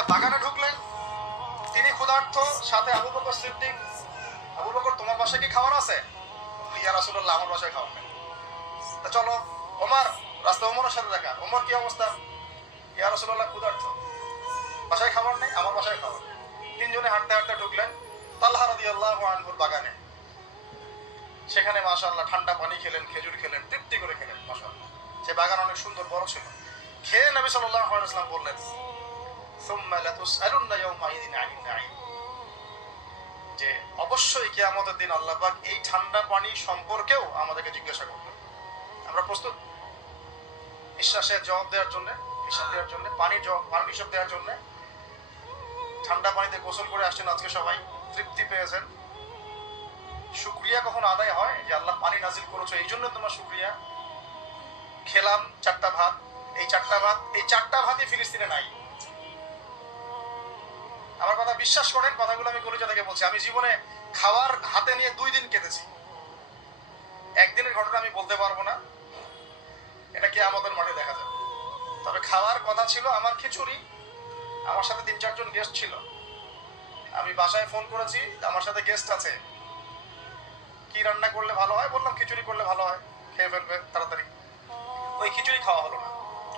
একটা বাগানে ঢুকলেন, তিনি ক্ষুধার্ত, সাথে আবু বকর সিদ্দিক। আবু বকর, তোমার বাসায় কি খাবার আছে? ইয়া রাসূলুল্লাহ, আমার বাসায় খাবার নেই। তা চলো। ওমর, রাস্তা ওমরের সাথে দেখা। ওমর, কি অবস্থা? ইয়া রাসূলুল্লাহ, ক্ষুধার্ত, বাসায় খাবার নেই, আমার বাসায় খাবার নেই। তিনজনে হাঁটতে হাঁটতে ঢুকলেন তালহা রাদিয়াল্লাহু আনহুর বাগানে। সেখানে মাশাআল্লাহ ঠান্ডা পানি খেলেন, খেজুর খেলেন, তৃপ্তি করে খেলেন। মাশাআল্লাহ, সে বাগান অনেক সুন্দর, বড় ছিল। খেয়ে নবী সাল্লাল্লাহু আলাইহি ওয়াসাল্লাম বললেন, সুম্মা লাতুসআলুন্না ইয়াওমাইযিন আনিন নাঈম, যে অবশ্যই কিয়ামতের দিন আল্লাহ পাক এই ঠান্ডা পানি সম্পর্কেও আমাদেরকে জিজ্ঞাসা করবেন। আমরা প্রস্তুত নিঃশ্বাসের জবাব দেওয়ার জন্য, হিসাব দেওয়ার জন্য, পানির হিসাব দেওয়ার জন্য? ঠান্ডা পানিতে গোসল করে আসছেন আজকে সবাই, তৃপ্তি পেয়েছেন। শুকরিয়া কখন আদায় হয়? যে আল্লাহ পানি নাজিল করেছো, এই জন্য তোমার শুকরিয়া। খেলাম চারটা ভাত, এই চারটা ভাতই ফিলিস্তিনে নাই। আমার কথা বিশ্বাস করেন, কথাগুলো আমি কলিজা থেকে বলছি। আমি জীবনে খাবার হাতে নিয়ে 2 দিন কেটেছি। একদিনের ঘটনা আমি বলতে পারবো না, এটা কি আমাদের মাঠে দেখা যাবে। তবে খাওয়ার কথা ছিল আমার খিচুড়ি। আমার সাথে 3-4 জন গেস্ট ছিল। আমি বাসায় ফোন করেছি, আমার সাথে গেস্ট আছে, কি রান্না করলে ভালো হয়? বললাম খিচুড়ি করলে ভালো হয়, খেয়ে ফেলবে তাড়াতাড়ি। ওই খিচুড়ি খাওয়া হলো না,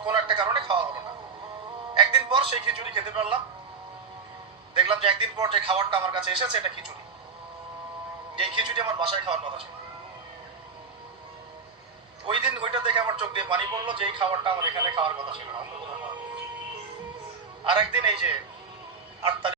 কোন একটা কারণে খাওয়া হলো না। একদিন পর সেই খিচুড়ি খেতে পারলাম। দেখলাম যে একদিন পর যে খাবারটা আমার কাছে এসেছে, এটা খিচুড়ি। যে খিচুড়ি আমার বাসায় খাওয়ার কথা ছিল। ওই দিন ওইটা দেখে আমার চোখ দিয়ে পানি পড়লো, যে এই খাবারটা আমার এখানে খাওয়ার কথা ছিল না, অন্য কোথাও খাওয়ার কথা ছিল। আর একদিন এই যে 8 তারিখ